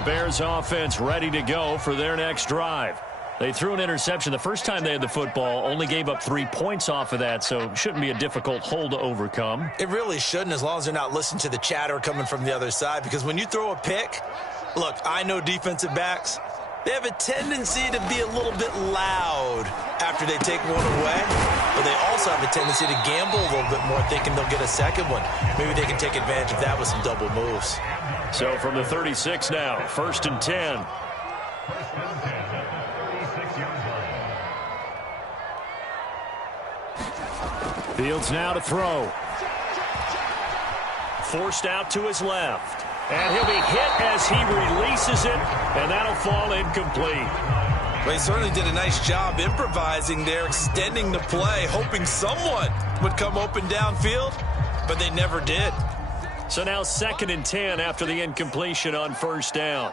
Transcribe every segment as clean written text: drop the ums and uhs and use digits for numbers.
The Bears offense ready to go for their next drive. They threw an interception the first time they had the football, only gave up 3 points off of that, so shouldn't be a difficult hole to overcome. It really shouldn't, as long as they're not listening to the chatter coming from the other side, because when you throw a pick, look, I know defensive backs, they have a tendency to be a little bit loud after they take one away, but they also have a tendency to gamble a little bit more, thinking they'll get a second one. Maybe they can take advantage of that with some double moves. So from the 36 now, 1st and 10. Fields now to throw. Forced out to his left. And he'll be hit as he releases it, and that'll fall incomplete. Well, he certainly did a nice job improvising there, extending the play, hoping someone would come open downfield, but they never did. So now 2nd and 10 after the incompletion on 1st down.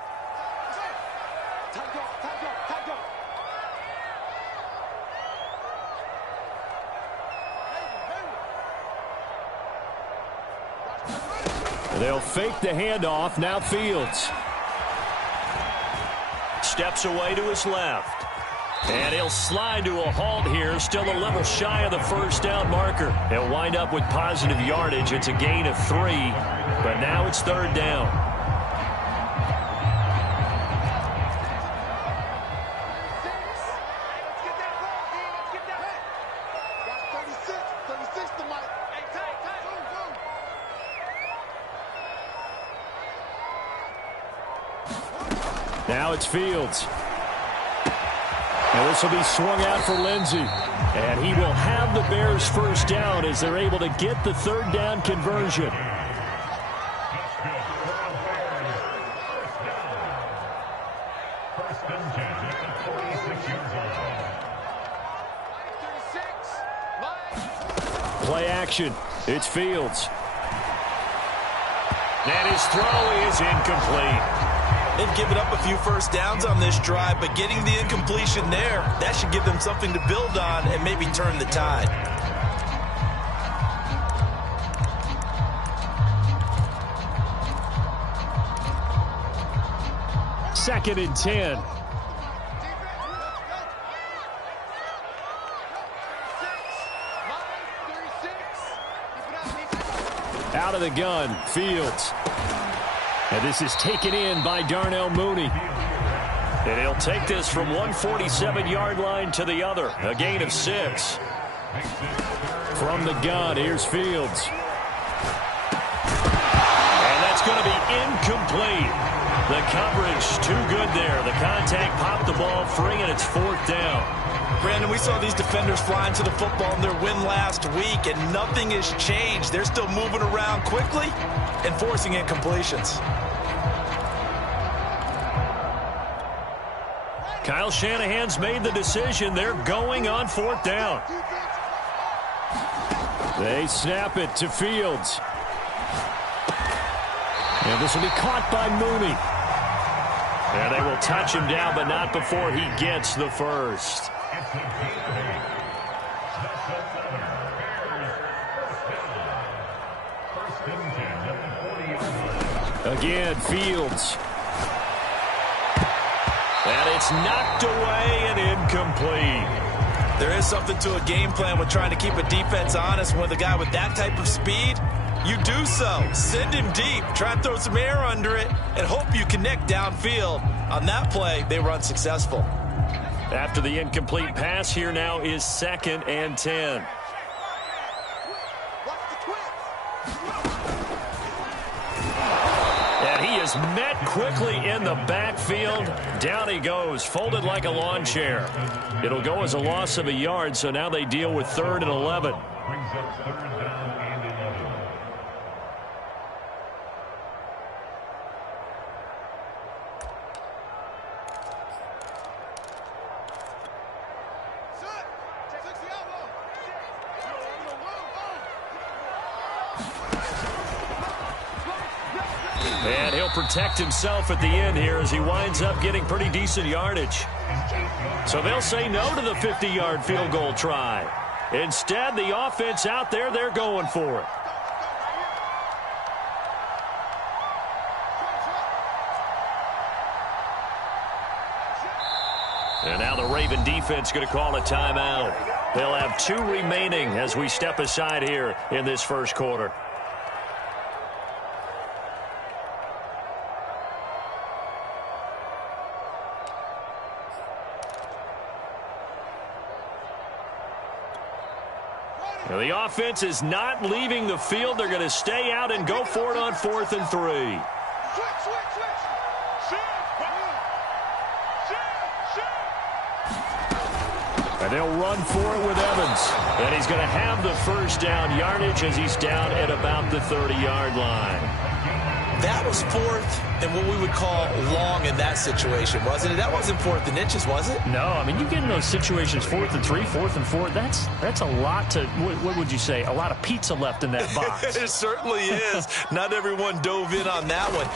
They'll fake the handoff. Now Fields. Steps away to his left. And he'll slide to a halt here. Still a little shy of the 1st down marker. He'll wind up with positive yardage. It's a gain of 3. But now it's 3rd down. Now it's Fields. And this will be swung out for Lindsey. And he will have the Bears 1st down as they're able to get the 3rd down conversion. Play action. It's Fields. And his throw is incomplete. They've given up a few 1st downs on this drive, but getting the incompletion there, that should give them something to build on and maybe turn the tide. Second and 10. Out of the gun, Fields. And this is taken in by Darnell Mooney. And he'll take this from 147-yard line to the other. A gain of 6. From the gun, here's Fields. And that's going to be incomplete. The coverage too good there. The contact popped the ball free, and it's 4th down. Brandon, we saw these defenders flying to the football in their win last week, and nothing has changed. They're still moving around quickly and forcing incompletions. Kyle Shanahan's made the decision. They're going on 4th down. They snap it to Fields. And this will be caught by Mooney. And they will touch him down, but not before he gets the 1st. Again, Fields. And it's knocked away and incomplete. There is something to a game plan with trying to keep a defense honest. With a guy with that type of speed, you do so. Send him deep. Try and throw some air under it and hope you connect downfield. On that play, they were unsuccessful. After the incomplete pass, here now is 2nd and 10. And he is met quickly in the backfield. Down he goes, folded like a lawn chair. It'll go as a loss of a yard, so now they deal with 3rd and 11. And he'll protect himself at the end here as he winds up getting pretty decent yardage. So they'll say no to the 50-yard field goal try. Instead, the offense out there, they're going for it. And now the Raven defense going to call a timeout. They'll have 2 remaining as we step aside here in this first quarter. Now the offense is not leaving the field. They're going to stay out and go for it on 4th and 3. And they'll run for it with Evans. And he's going to have the first down yardage as he's down at about the 30-yard line. That was 4th and what we would call long in that situation, wasn't it? That wasn't 4th and inches, was it? No, I mean, you get in those situations, 4th and 3, 4th and 4, that's a lot to, what would you say, a lot of pizza left in that box. It certainly is. Not everyone dove in on that one.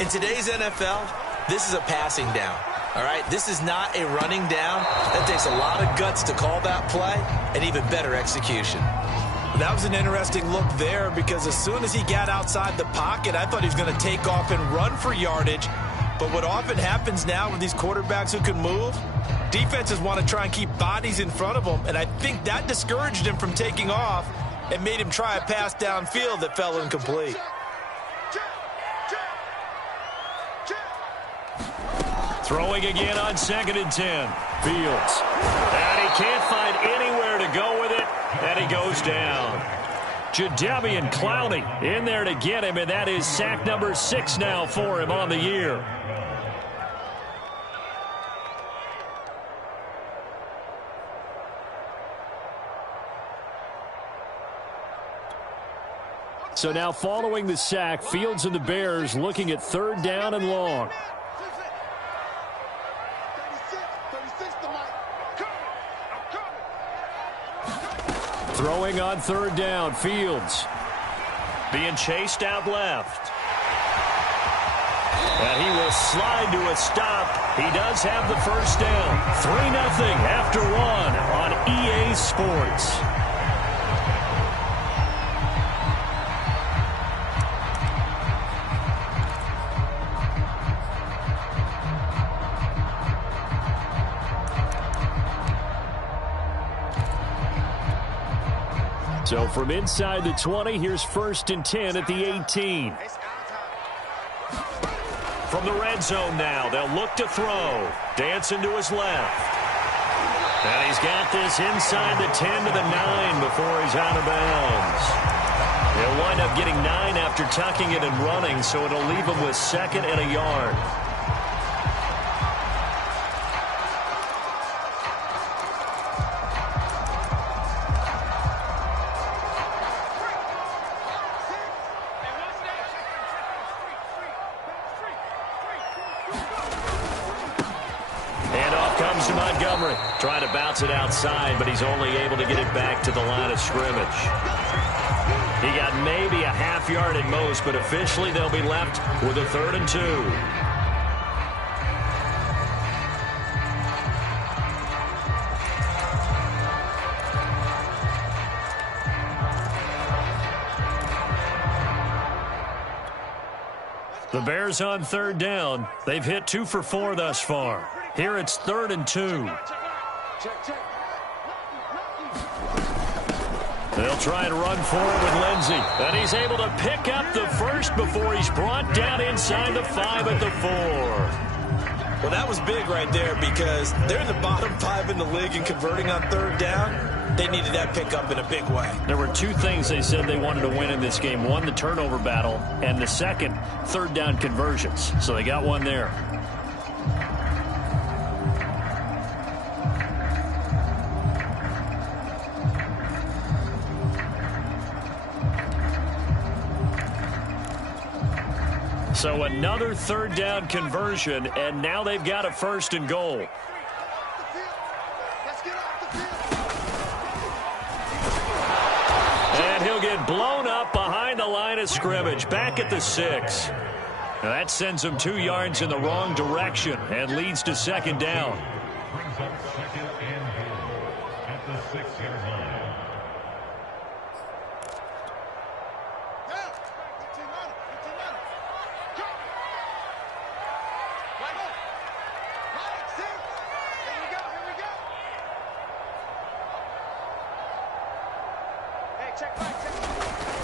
In today's NFL, this is a passing down. All right, this is not a running down. That takes a lot of guts to call that play and even better execution. That was an interesting look there because as soon as he got outside the pocket, I thought he was going to take off and run for yardage. But what often happens now with these quarterbacks who can move, defenses want to try and keep bodies in front of them, and I think that discouraged him from taking off and made him try a pass downfield that fell incomplete. Throwing again on 2nd and 10. Fields. And he can't find anywhere to go with it, and he goes down. Jadeveon Clowney in there to get him, and that is sack number 6 now for him on the year. So now following the sack, Fields and the Bears looking at 3rd down and long. Throwing on 3rd down, Fields. Being chased out left. And he will slide to a stop. He does have the first down. 3-0 after 1 on EA Sports. So from inside the 20, here's 1st and 10 at the 18. From the red zone now, they'll look to throw. Dancing to his left. And he's got this inside the 10 to the 9 before he's out of bounds. He'll wind up getting 9 after tucking it and running, so it'll leave him with 2nd and a yard. Trying to bounce it outside, but he's only able to get it back to the line of scrimmage. He got maybe a half yard at most, but officially they'll be left with a 3rd and 2. The Bears on 3rd down. They've hit 2 for 4 thus far. Here it's 3rd and 2. They'll try and run for it with Lindsey. And he's able to pick up the first before he's brought down inside the 5 at the 4. Well, that was big right there because they're in the bottom 5 in the league and converting on 3rd down. They needed that pickup in a big way. There were 2 things they said they wanted to win in this game. One, the turnover battle, and the second, 3rd down conversions. So they got one there. So another 3rd down conversion, and now they've got a 1st and goal. And he'll get blown up behind the line of scrimmage, back at the 6. Now that sends him 2 yards in the wrong direction and leads to 2nd down. At the 6-yard line.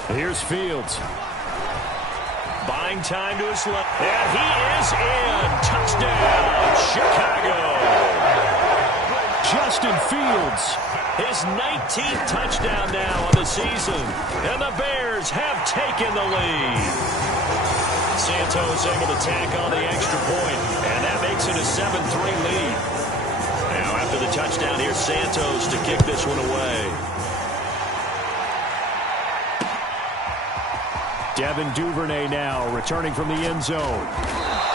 Here's Fields. Buying time to his left. And he is in. Touchdown, Chicago. Justin Fields, his 19th touchdown now on the season. And the Bears have taken the lead. Santos able to tack on the extra point, and that makes it a 7-3 lead. Now after the touchdown, here's Santos to kick this one away. Devin Duvernay now returning from the end zone.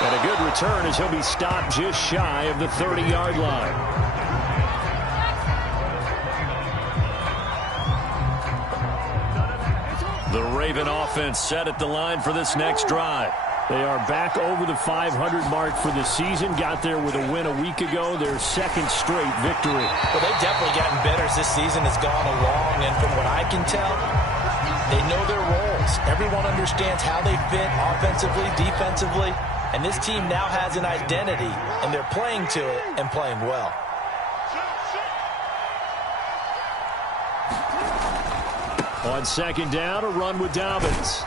And a good return as he'll be stopped just shy of the 30-yard line. The Raven offense set at the line for this next drive. They are back over the 500 mark for the season. Got there with a win a week ago, their second straight victory. Well, they've definitely gotten better as this season has gone along. And from what I can tell, they know their roles. Everyone understands how they fit offensively, defensively. And this team now has an identity, and they're playing to it and playing well. On second down, a run with Dobbins.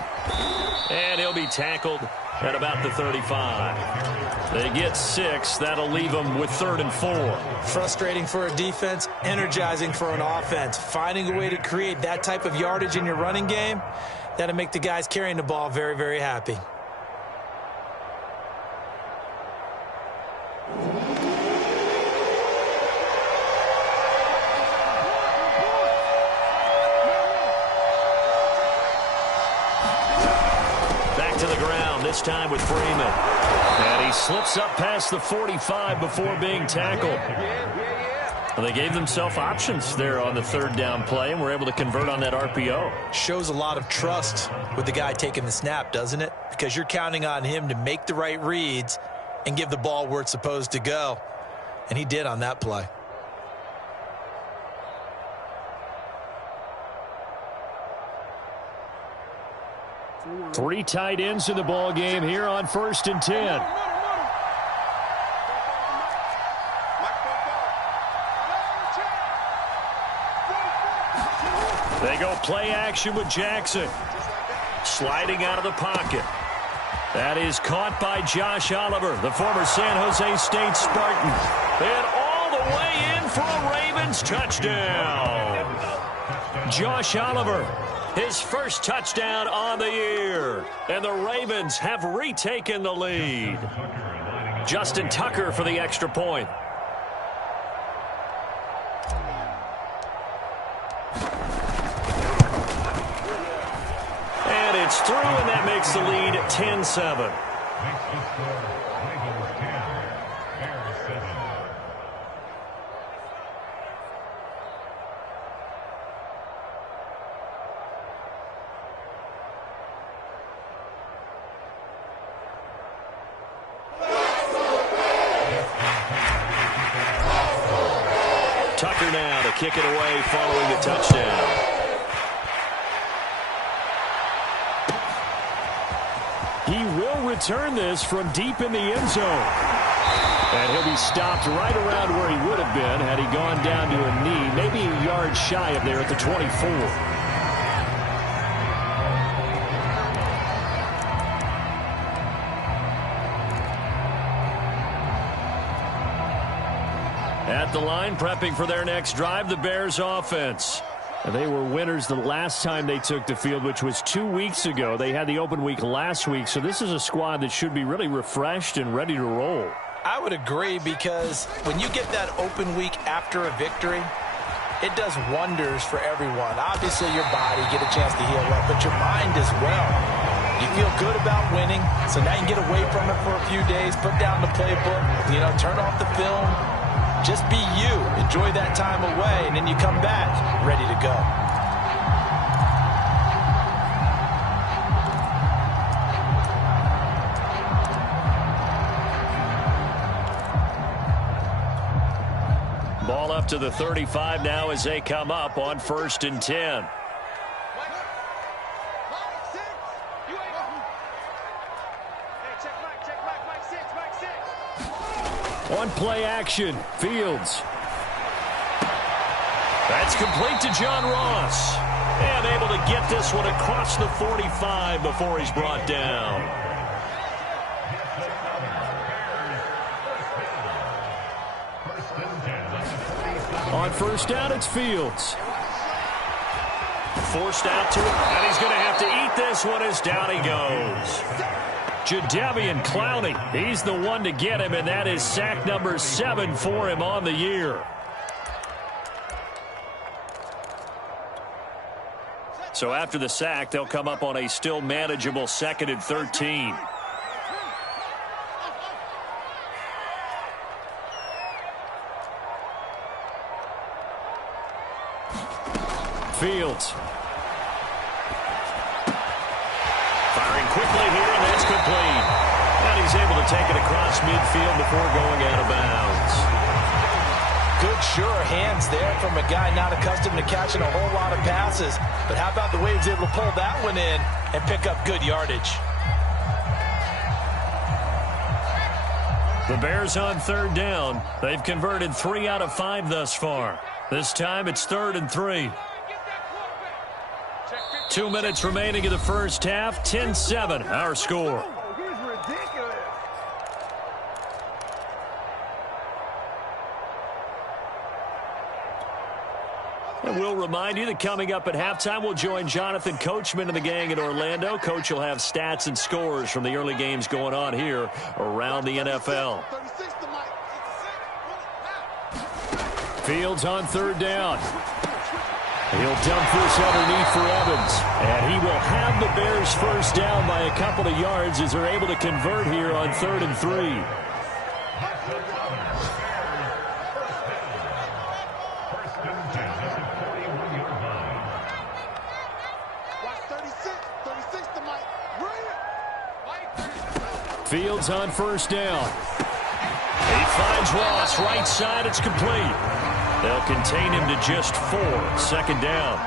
And he'll be tackled at about the 35. They get 6. That'll leave them with 3rd and 4. Frustrating for a defense, energizing for an offense. Finding a way to create that type of yardage in your running game, that'll make the guys carrying the ball very, very happy. This time with Freeman. And he slips up past the 45 before being tackled. Well, they gave themselves options there on the 3rd down play and were able to convert on that RPO. Shows a lot of trust with the guy taking the snap, doesn't it? Because you're counting on him to make the right reads and give the ball where it's supposed to go. And he did on that play. Three tight ends in the ball game here on 1st and 10. They go play action with Jackson. Sliding out of the pocket. That is caught by Josh Oliver, the former San Jose State Spartan. And all the way in for a Ravens touchdown. Josh Oliver, his first touchdown on the year. And the Ravens have retaken the lead. Justin Tucker for the extra point. And it's through, and that makes the lead 10-7. Tucker now to kick it away following the touchdown. He will return this from deep in the end zone. And he'll be stopped right around where he would have been had he gone down to a knee, maybe a yard shy of there at the 24. At the line, prepping for their next drive, the Bears offense. And they were winners the last time they took the field, which was 2 weeks ago. They had the open week last week, so this is a squad that should be really refreshed and ready to roll. I would agree, because when you get that open week after a victory, it does wonders for everyone. Obviously, your body, get a chance to heal up, but your mind as well. You feel good about winning, so now you can get away from it for a few days, put down the playbook, turn off the film. Just be you. Enjoy that time away, and then you come back ready to go. Ball up to the 35 now as they come up on 1st and 10. On play action, Fields. That's complete to John Ross. And able to get this one across the 45 before he's brought down. On first down, it's Fields. Forced out to it, and he's going to have to eat this one as down he goes. Jadeveon Clowney, he's the one to get him, and that is sack number 7 for him on the year. So after the sack, they'll come up on a still manageable 2nd and 13. Fields. Firing quickly here, and that's complete. And he's able to take it across midfield before going out of bounds. Good, sure hands there from a guy not accustomed to catching a whole lot of passes. But how about the way he's able to pull that one in and pick up good yardage? The Bears on 3rd down. They've converted 3 out of 5 thus far. This time it's 3rd and 3. 2 minutes remaining in the first half. 10-7, our score. And we'll remind you that coming up at halftime, we'll join Jonathan Coachman and the gang in Orlando. Coach will have stats and scores from the early games going on here around the NFL. Fields on 3rd down. He'll dump this underneath for Evans. And he will have the Bears first down by a couple of yards as they're able to convert here on 3rd and 3. Fields on first down. He finds Ross right side. It's complete. They'll contain him to just 4. 2nd down.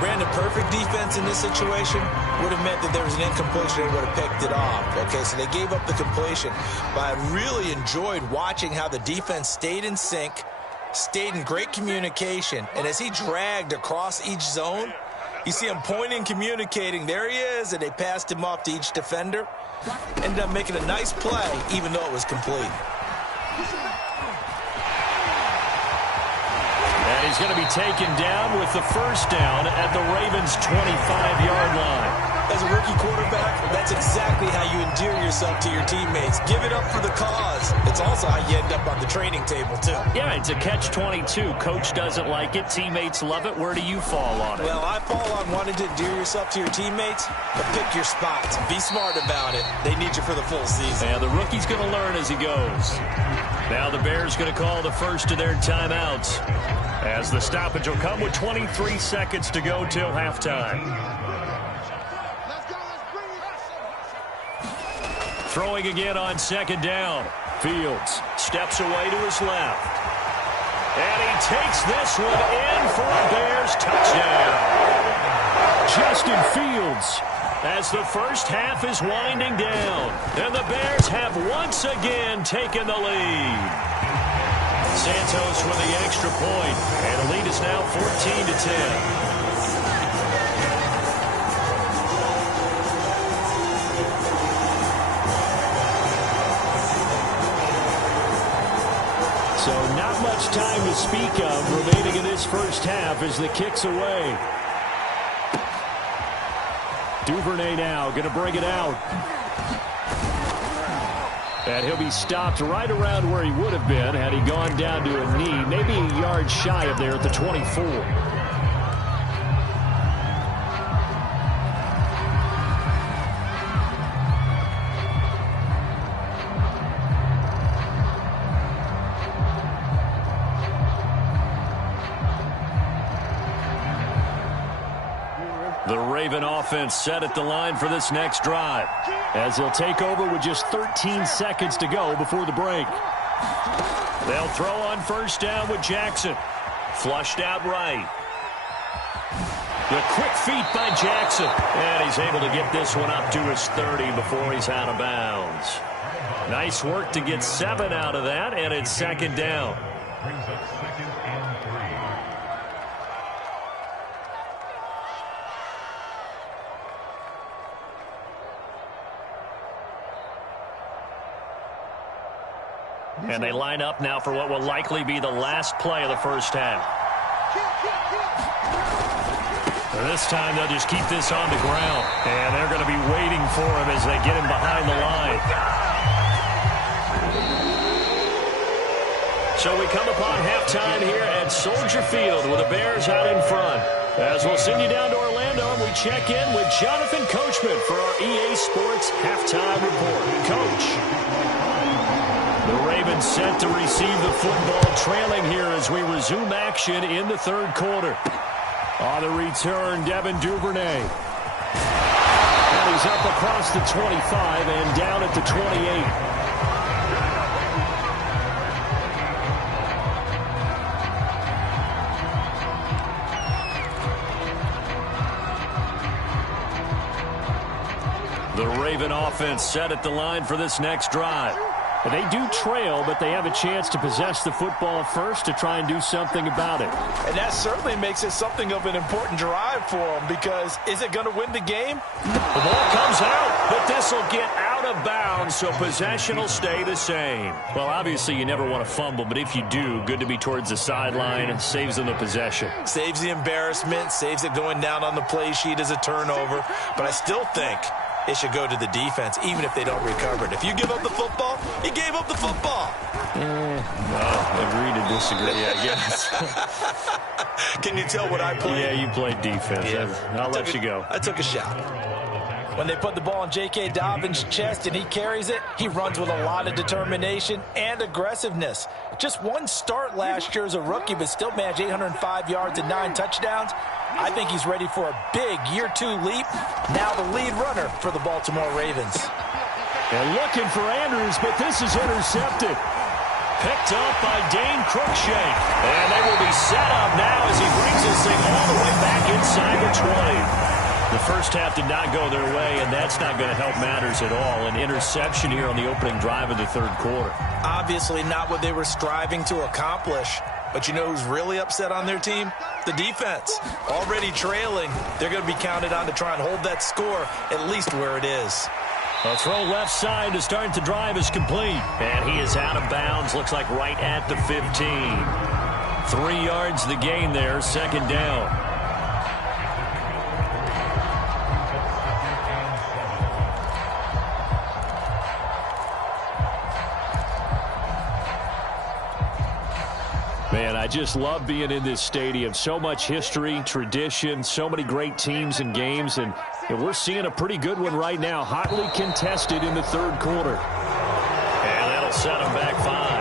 Brandon, perfect defense in this situation would have meant that there was an incompletion and would have picked it off. Okay, so they gave up the completion. But I really enjoyed watching how the defense stayed in sync, stayed in great communication, and as he dragged across each zone, you see him pointing, communicating. There he is, and they passed him off to each defender. Ended up making a nice play, even though it was complete. And he's going to be taken down with the first down at the Ravens' 25-yard line. As a rookie quarterback, that's exactly how you endear yourself to your teammates. Give it up for the cause. It's also how you end up on the training table, too. Yeah, it's a catch-22. Coach doesn't like it. Teammates love it. Where do you fall on it? Well, I fall on wanting to endear yourself to your teammates, but pick your spots. Be smart about it. They need you for the full season. Yeah, the rookie's going to learn as he goes. Now the Bears going to call the first of their timeouts, as the stoppage will come with 23 seconds to go till halftime. Throwing again on 2nd down. Fields steps away to his left. And he takes this one in for a Bears touchdown. Justin Fields, as the first half is winding down. And the Bears have once again taken the lead. Santos with the extra point. And the lead is now 14-10. So not much time to speak of remaining in this first half as the kick's away. Duvernay now going to bring it out. And he'll be stopped right around where he would have been had he gone down to a knee, maybe a yard shy of there at the 24. The Raven offense set at the line for this next drive, as they'll take over with just 13 seconds to go before the break. They'll throw on first down with Jackson. Flushed out right. The quick feet by Jackson. And he's able to get this one up to his 30 before he's out of bounds. Nice work to get 7 out of that, and it's 2nd down. Brings up 2nd and 3. And they line up now for what will likely be the last play of the first half. This time they'll just keep this on the ground. And they're going to be waiting for him as they get him behind the line. So we come upon halftime here at Soldier Field with the Bears out in front. As we'll send you down to Orlando, and we check in with Jonathan Coachman for our EA Sports Halftime Report. Coach. The Ravens set to receive the football, trailing here as we resume action in the third quarter. On the return, Devin Duvernay. And he's up across the 25 and down at the 28. The Raven offense set at the line for this next drive. They do trail, but they have a chance to possess the football first to try and do something about it. And that certainly makes it something of an important drive for them, because is it going to win the game? The ball comes out, but this will get out of bounds, so possession will stay the same. Well, obviously you never want to fumble, but if you do, good to be towards the sideline. It saves them the possession. Saves the embarrassment, saves it going down on the play sheet as a turnover. But I still think it should go to the defense, even if they don't recover it. If you give up the football, you gave up the football. No, agree to disagree, I guess. Can you tell what I played? Yeah, you played defense. Yeah. I'll let you go. I took a shot. When they put the ball in J.K. Dobbins' chest and he carries it, he runs with a lot of determination and aggressiveness. Just one start last year as a rookie, but still managed 805 yards and 9 touchdowns. I think he's ready for a big year 2 leap. Now the lead runner for the Baltimore Ravens. And looking for Andrews, but this is intercepted. Picked up by Dane Cruikshank. And they will be set up now as he brings this thing all the way back inside the 20. The first half did not go their way, and that's not going to help matters at all. An interception here on the opening drive of the third quarter. Obviously not what they were striving to accomplish. But you know who's really upset on their team? The defense. Already trailing, they're going to be counted on to try and hold that score at least where it is. A throw left side to start the drive is complete. And he is out of bounds, looks like right at the 15. 3 yards the gain there, second down. Man, I just love being in this stadium. So much history, tradition, so many great teams and games, and we're seeing a pretty good one right now. Hotly contested in the third quarter. And that'll set them back 5.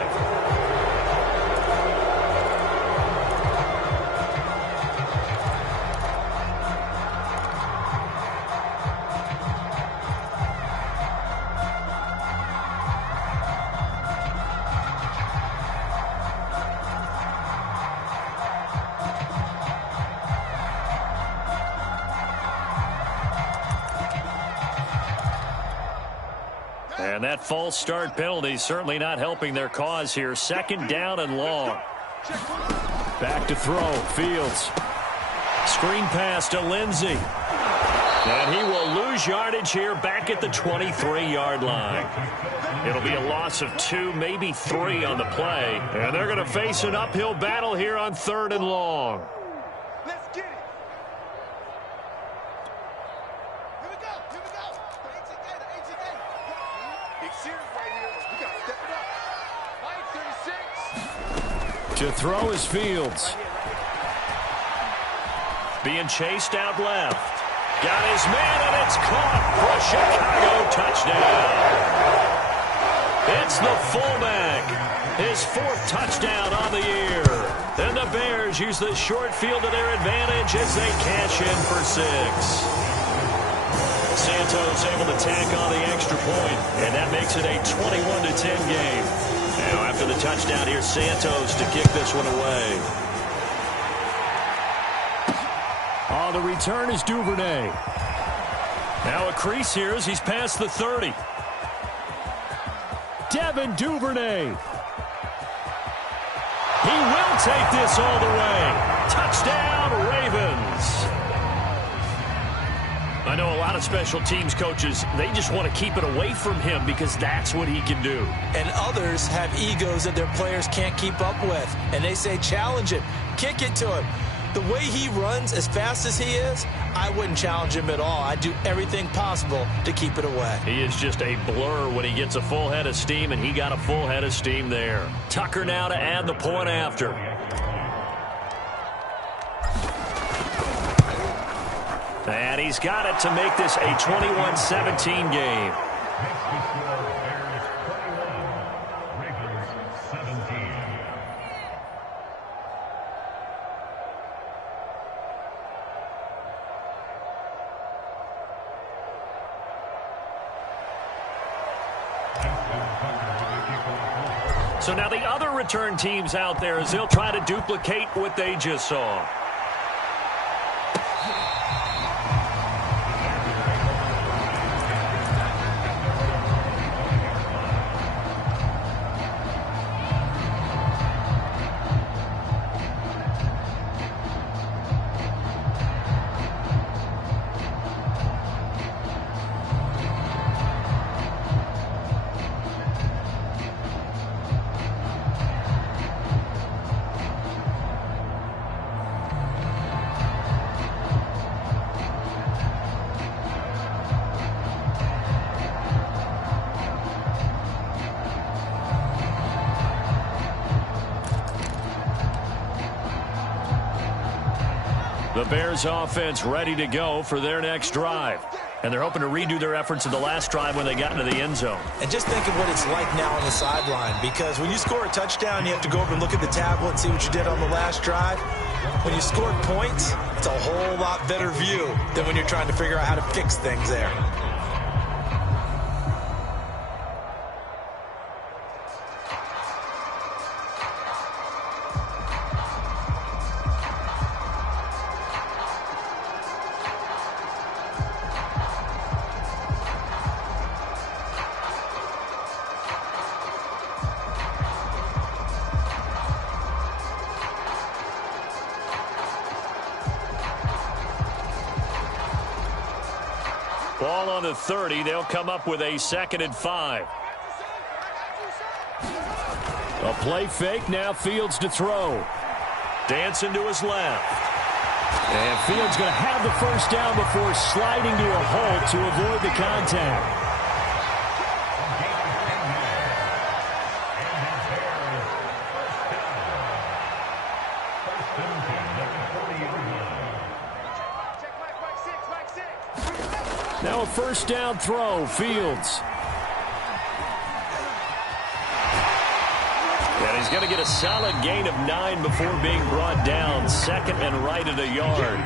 And that false start penalty certainly not helping their cause here. Second down and long. Back to throw. Fields. Screen pass to Lindsey. And he will lose yardage here back at the 23-yard line. It'll be a loss of 2, maybe 3 on the play. And they're going to face an uphill battle here on third and long. Let's get it. Here we go. Here we go. Big series right here. We got to step it up. 36. To throw is Fields. Being chased out left. Got his man, and it's caught for a Chicago touchdown. It's the fullback. His 4th touchdown on the year. Then the Bears use the short field to their advantage as they cash in for 6. Santos able to tack on the extra point, and that makes it a 21-10 game. Now after the touchdown, here's Santos to kick this one away. On the return is Duvernay. Now a crease here as he's past the 30. Devin Duvernay. He will take this all the way. Touchdown, Ravens. I know a lot of special teams coaches, they just want to keep it away from him because that's what he can do. And others have egos that their players can't keep up with. And they say, challenge it, kick it to him. The way he runs as fast as he is, I wouldn't challenge him at all. I'd do everything possible to keep it away. He is just a blur when he gets a full head of steam, and he got a full head of steam there. Tucker now to add the point after. And he's got it to make this a 21-17 game. So now the other return teams out there as they'll try to duplicate what they just saw. The Bears offense ready to go for their next drive. And they're hoping to redo their efforts in the last drive when they got into the end zone. And just think of what it's like now on the sideline, because when you score a touchdown, you have to go over and look at the tablet and see what you did on the last drive. When you scored points, it's a whole lot better view than when you're trying to figure out how to fix things there. Ball on the 30. They'll come up with a 2nd and 5. A play fake. Now Fields to throw. Dancing to his left. And Fields going to have the first down before sliding to a halt to avoid the contact. Now a first down throw, Fields. And he's going to get a solid gain of 9 before being brought down. 2nd and right at a yard.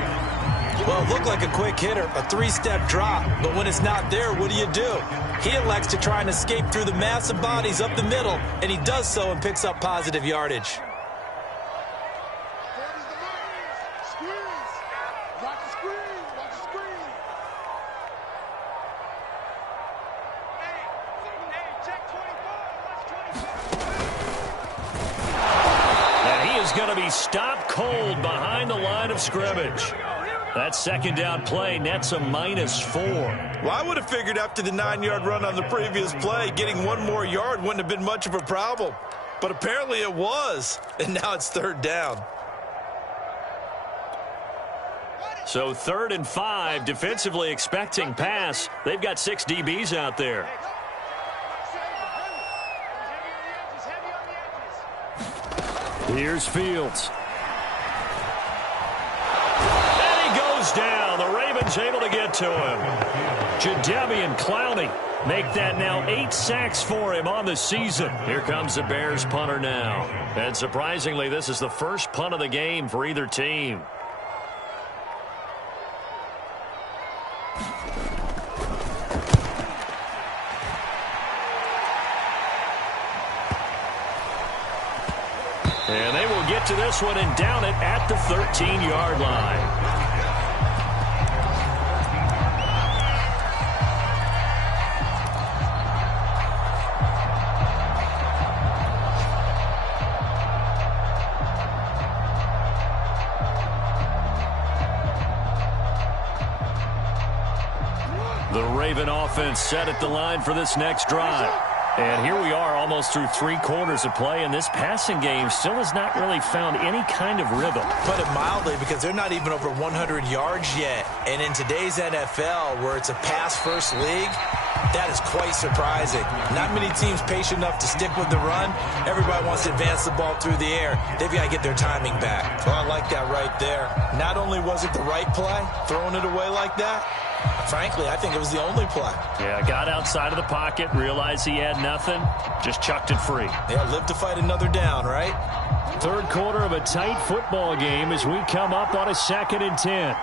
Well, it looked like a quick hitter, a 3-step drop. But when it's not there, what do? He elects to try and escape through the massive bodies up the middle, and he does so and picks up positive yardage. Going to be stopped cold behind the line of scrimmage. That 2nd down play nets a -4. Well, I would have figured after the 9-yard run on the previous play, getting 1 more yard wouldn't have been much of a problem. But apparently it was, and now it's 3rd down. So 3rd and 5, defensively expecting pass. They've got 6 DBs out there. Here's Fields. And he goes down. The Ravens able to get to him. Jadeveon Clowney make that now 8 sacks for him on the season. Here comes the Bears punter now. And surprisingly, this is the first punt of the game for either team. And they will get to this one and down it at the 13-yard line. The Raven offense set at the line for this next drive. And here we are almost through 3 quarters of play, and this passing game still has not really found any kind of rhythm. Put it mildly, because they're not even over 100 yards yet. And in today's NFL, where it's a pass-first league, that is quite surprising. Not many teams patient enough to stick with the run. Everybody wants to advance the ball through the air. They've got to get their timing back. Well, I like that right there. Not only was it the right play, throwing it away like that, frankly, I think it was the only play. Yeah, got outside of the pocket, realized he had nothing, just chucked it free. Yeah, live to fight another down, right? Third quarter of a tight football game as we come up on a 2nd and 10.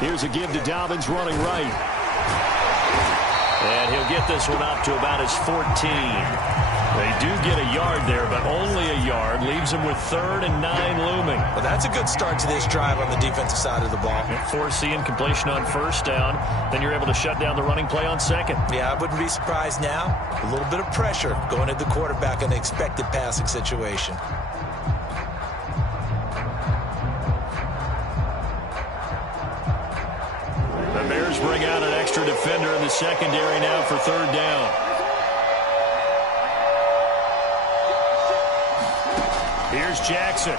Here's a give to Dobbins running right. And he'll get this one up to about his 14. They do get a yard there, but only a yard. Leaves them with 3rd and 9 looming. Well, that's a good start to this drive on the defensive side of the ball. Forcing completion on 1st down. Then you're able to shut down the running play on 2nd. Yeah, I wouldn't be surprised now. A little bit of pressure going at the quarterback in an expected passing situation. The Bears bring out an extra defender in the secondary now for 3rd down. Here's Jackson.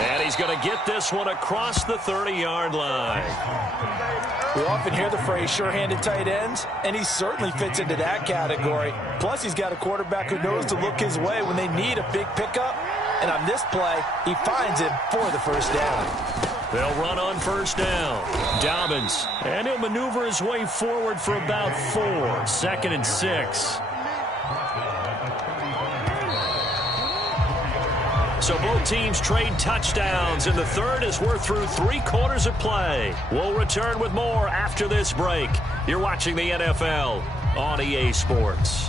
And he's going to get this one across the 30-yard line. We often hear the phrase sure-handed tight ends, and he certainly fits into that category. Plus, he's got a quarterback who knows to look his way when they need a big pickup. And on this play, he finds it for the 1st down. They'll run on 1st down. Dobbins. And he'll maneuver his way forward for about 4. 2nd and 6. So both teams trade touchdowns, and the third as we're through 3 quarters of play. We'll return with more after this break. You're watching the NFL on EA Sports.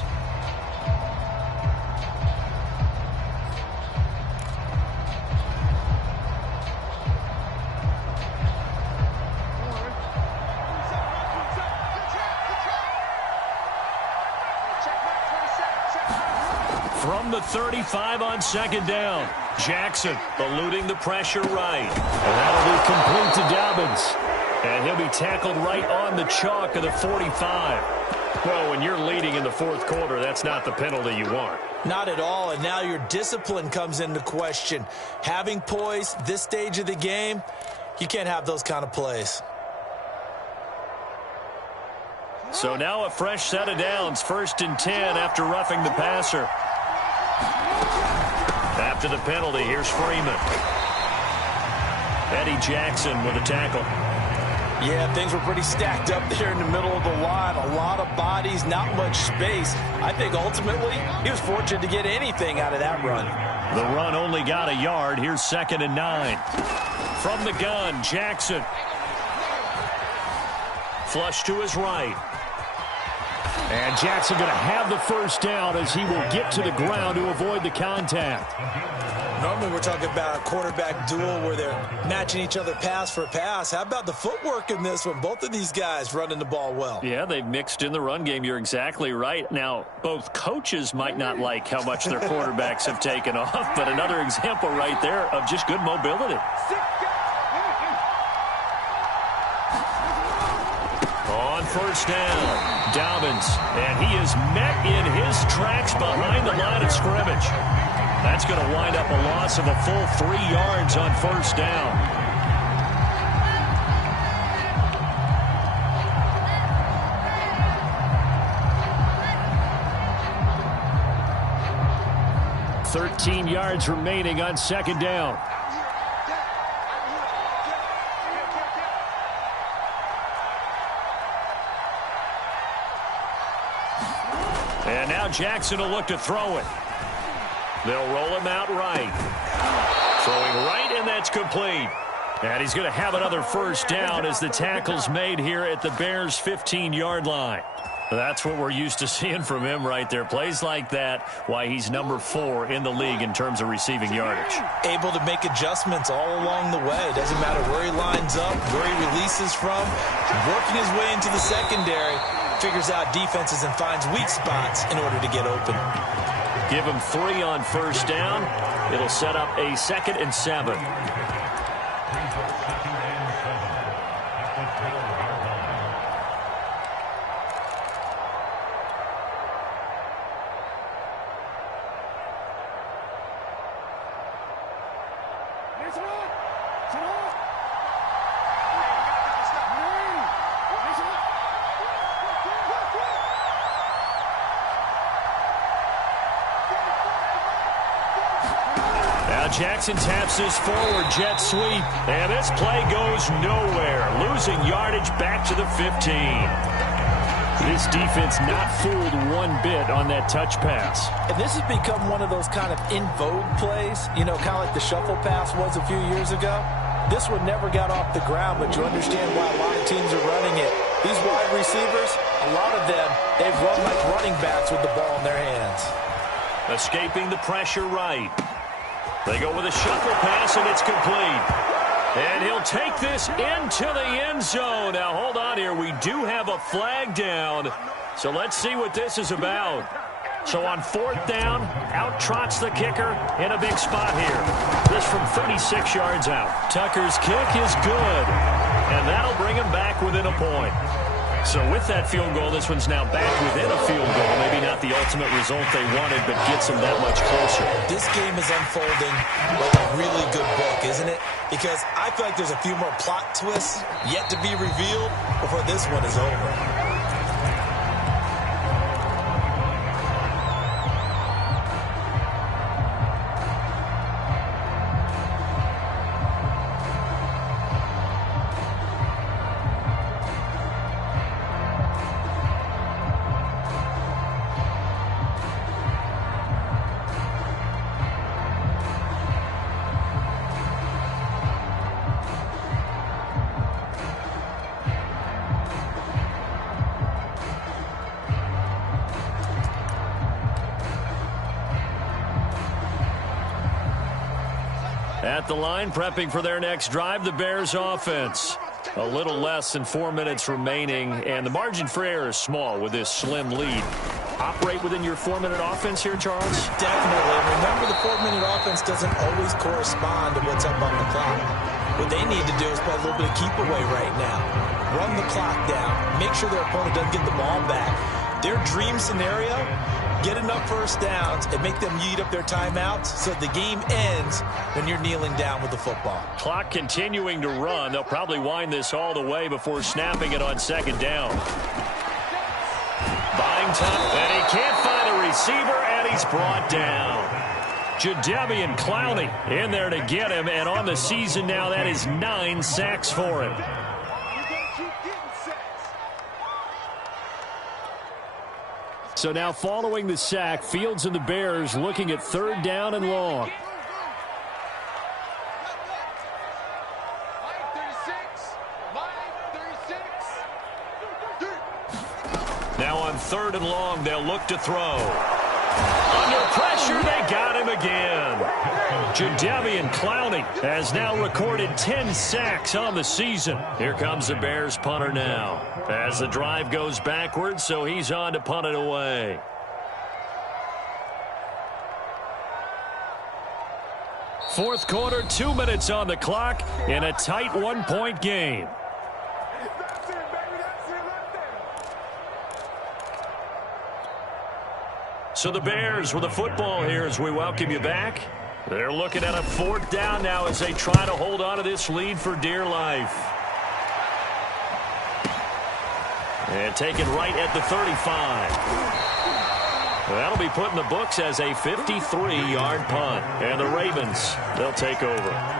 From the 35 on 2nd down, Jackson eluding the pressure right. And that'll be complete to Dobbins. And he'll be tackled right on the chalk of the 45. Well, when you're leading in the 4th quarter, that's not the penalty you want. Not at all, and now your discipline comes into question. Having poise this stage of the game, you can't have those kind of plays. So now a fresh set of downs, 1st and 10 after roughing the passer. After the penalty, here's Freeman. Eddie Jackson with a tackle. Yeah, things were pretty stacked up there in the middle of the line. A lot of bodies, not much space. I think ultimately he was fortunate to get anything out of that run. The run only got a yard. Here's 2nd and 9. From the gun, Jackson. Flush to his right. And Jackson going to have the 1st down as he will get to the ground to avoid the contact. Normally we're talking about a quarterback duel where they're matching each other pass for pass. How about the footwork in this one? Both of these guys running the ball well. Yeah, they've mixed in the run game. You're exactly right. Now, both coaches might not like how much their quarterbacks have taken off, but another example right there of just good mobility. On 1st down. Dobbins, and he is met in his tracks behind the line of scrimmage. That's going to wind up a loss of a full 3 yards on 1st down. $13 yards remaining on 2nd down. And now Jackson will look to throw it. They'll roll him out right. Throwing right, and that's complete. And he's going to have another 1st down as the tackle's made here at the Bears' 15-yard line. That's what we're used to seeing from him right there. Plays like that, why he's number 4 in the league in terms of receiving yardage. Able to make adjustments all along the way. Doesn't matter where he lines up, where he releases from. Working his way into the secondary. Figures out defenses and finds weak spots in order to get open. Give him 3 on 1st down. It'll set up a 2nd and 7. Jackson taps his forward jet sweep, and this play goes nowhere, losing yardage back to the 15. This defense not fooled one bit on that touch pass. And this has become one of those kind of in vogue plays, you know, kind of like the shuffle pass was a few years ago. This one never got off the ground, but you understand why a lot of teams are running it. These wide receivers, a lot of them, they've run like running backs with the ball in their hands. Escaping the pressure right. They go with a shuffle pass, and it's complete. And he'll take this into the end zone. Now, hold on here. We do have a flag down. So let's see what this is about. So on 4th down, out trots the kicker in a big spot here. This from 36 yards out. Tucker's kick is good. And that'll bring him back within a point. So with that field goal, this one's now back within a field goal. Maybe not the ultimate result they wanted, but gets them that much closer. This game is unfolding like a really good book, isn't it? Because I feel like there's a few more plot twists yet to be revealed before this one is over. At the line, prepping for their next drive, the Bears offense. A little less than 4 minutes remaining, and the margin for error is small with this slim lead. Operate within your 4-minute offense here, Charles? Definitely. Remember, the 4-minute offense doesn't always correspond to what's up on the clock. What they need to do is play a little bit of keep away right now. Run the clock down. Make sure their opponent doesn't get the ball back. Their dream scenario, get enough first downs and make them eat up their timeouts so the game ends when you're kneeling down with the football. Clock continuing to run. They'll probably wind this all the way before snapping it on 2nd down. Buying time, and he can't find a receiver, and he's brought down. Jadeveon Clowney in there to get him, and on the season now, that is 9 sacks for him. So now following the sack, Fields and the Bears looking at 3rd down and long. Now on 3rd and long, they'll look to throw. Under pressure, they got him again. Jadeveon Clowney has now recorded 10 sacks on the season. Here comes the Bears punter now as the drive goes backwards, so he's on to punt it away. Fourth quarter, 2 minutes on the clock in a tight 1-point game. So the Bears with the football here as we welcome you back. They're looking at a 4th down now as they try to hold on to this lead for dear life. And taken right at the 35. That'll be put in the books as a 53-yard punt. And the Ravens, they'll take over.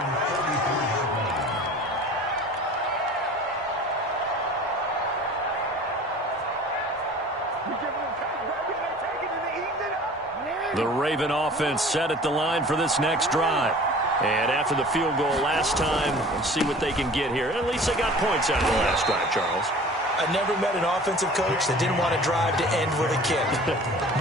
The Raven offense set at the line for this next drive. And after the field goal last time, let's see what they can get here. At least they got points out of the last drive, Charles. I never met an offensive coach that didn't want to drive to end with a kick.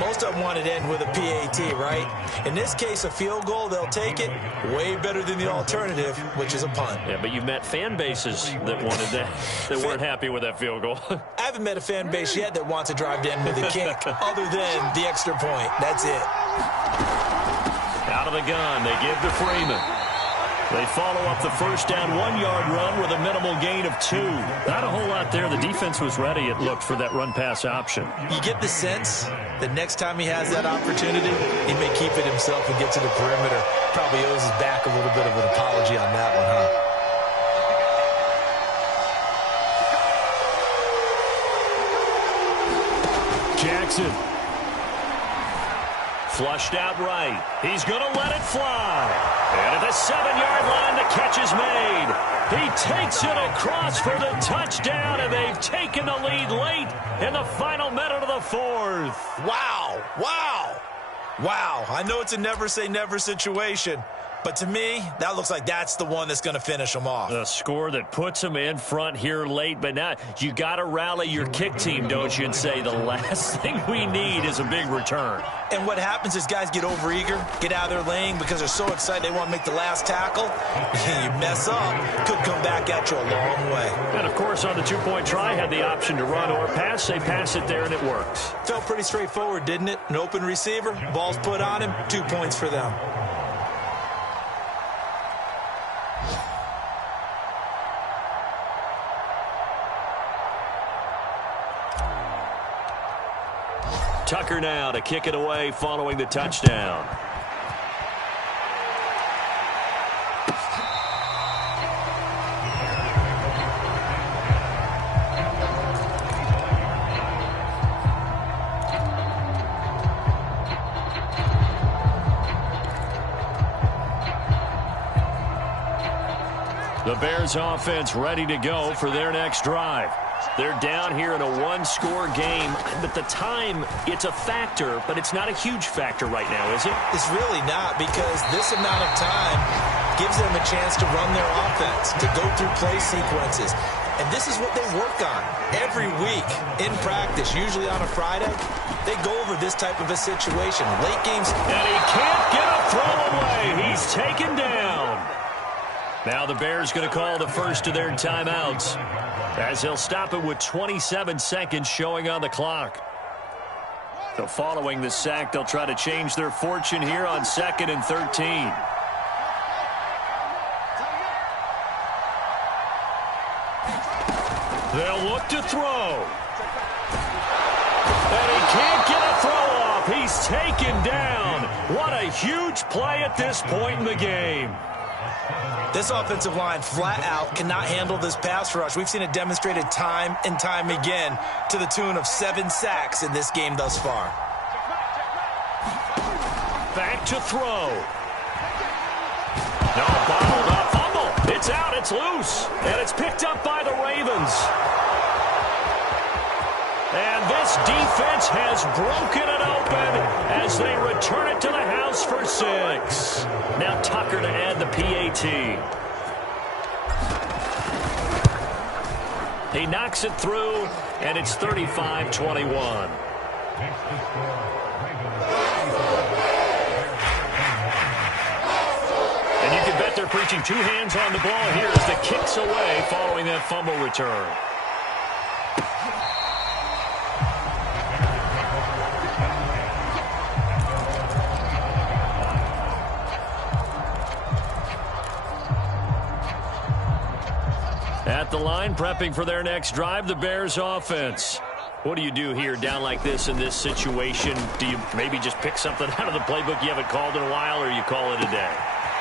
Most of them wanted to end with a PAT, right? In this case, a field goal, they'll take it. Way better than the alternative, which is a punt. Yeah, but you've met fan bases that wanted that, that weren't happy with that field goal. I haven't met a fan base yet that wants to drive to end with a kick, other than the extra point. That's it. Out of the gun, they give to Freeman. They follow up the first down 1-yard run with a minimal gain of 2. Not a whole lot there. The defense was ready, it looked, for that run-pass option. You get the sense that next time he has that opportunity, he may keep it himself and get to the perimeter. Probably owes his back a little bit of an apology on that one, huh? Jackson. Flushed out right. He's going to let it fly. And at the 7-yard line, the catch is made. He takes it across for the touchdown, and they've taken the lead late in the final minute of the fourth. Wow. Wow. Wow. I know it's a never-say-never situation, but to me, that looks like that's the one that's going to finish them off. A score that puts them in front here late, but now you got to rally your kick team, don't you, and say the last thing we need is a big return. And what happens is guys get overeager, get out of their lane because they're so excited they want to make the last tackle. You mess up, could come back at you a long way. And, of course, on the two-point try, had the option to run or pass. They pass it there, and it works. Felt pretty straightforward, didn't it? An open receiver, ball's put on him, 2 points for them. Tucker now to kick it away following the touchdown. The Bears offense ready to go for their next drive. They're down here in a one-score game. At the time, it's a factor, but it's not a huge factor right now, is it? It's really not, because this amount of time gives them a chance to run their offense, to go through play sequences. And this is what they work on every week in practice, usually on a Friday. They go over this type of a situation. Late games. And he can't get a throw away. He's taken down. Now the Bears going to call the first of their timeouts, as he'll stop it with 27 seconds showing on the clock. So following the sack, they'll try to change their fortune here on 2nd and 13. They'll look to throw. And he can't get a throw off. He's taken down. What a huge play at this point in the game. This offensive line flat out cannot handle this pass rush. We've seen it demonstrated time and time again to the tune of 7 sacks in this game thus far. Back to throw. No, bottled up. Fumble. It's out. It's loose. And it's picked up by the Ravens. And this defense has broken it open as they return it to the house for 6. Now Tucker to add the PAT. He knocks it through, and it's 35-21. And you can bet they're preaching 2 hands on the ball here as the kick's away following that fumble return. At the line, prepping for their next drive, the Bears offense. What do you do here down like this in this situation? Do you maybe just pick something out of the playbook you haven't called in a while, or you call it a day?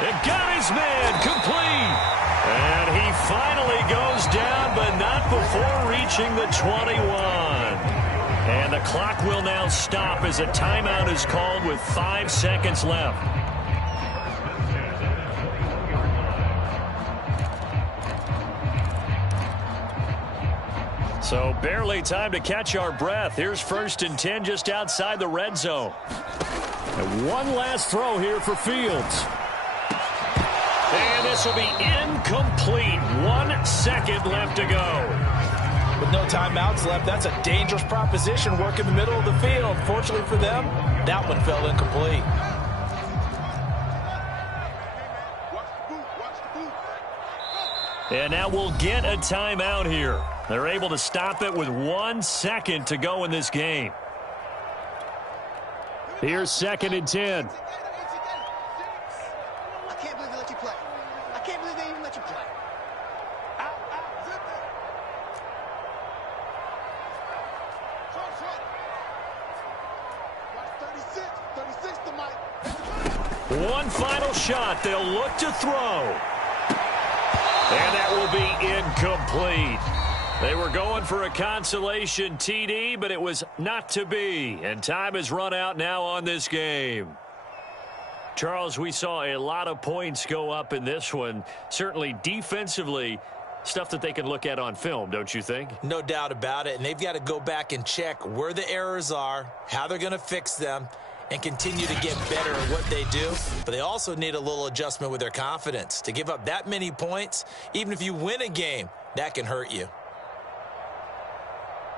It got his man complete. And he finally goes down, but not before reaching the 21. And the clock will now stop as a timeout is called with 5 seconds left. So barely time to catch our breath. Here's 1st and 10 just outside the red zone. And one last throw here for Fields. And this will be incomplete. 1 second left to go. With no timeouts left, that's a dangerous proposition. Work in the middle of the field. Fortunately for them, that one fell incomplete. And now we'll get a timeout here. They're able to stop it with 1 second to go in this game. Here's 2nd and 10. I can't believe they let you play. One final shot. They'll look to throw. And that will be incomplete. They were going for a consolation TD, but it was not to be. And time has run out now on this game. Charles, we saw a lot of points go up in this one. Certainly defensively, stuff that they can look at on film, don't you think? No doubt about it. And they've got to go back and check where the errors are, how they're going to fix them, and continue to get better at what they do. But they also need a little adjustment with their confidence. To give up that many points, even if you win a game, that can hurt you.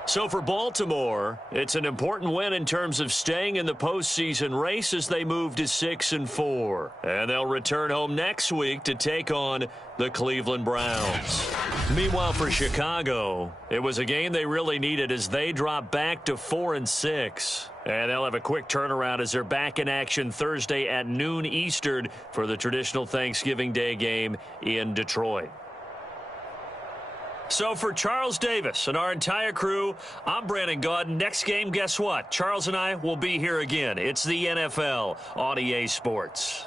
So for Baltimore, it's an important win in terms of staying in the postseason race as they move to 6-4. And they'll return home next week to take on the Cleveland Browns. Meanwhile, for Chicago, it was a game they really needed as they drop back to 4-6. And they'll have a quick turnaround as they're back in action Thursday at noon Eastern for the traditional Thanksgiving Day game in Detroit. So for Charles Davis and our entire crew, I'm Brandon Gaudin. Next game, guess what? Charles and I will be here again. It's the NFL on EA Sports.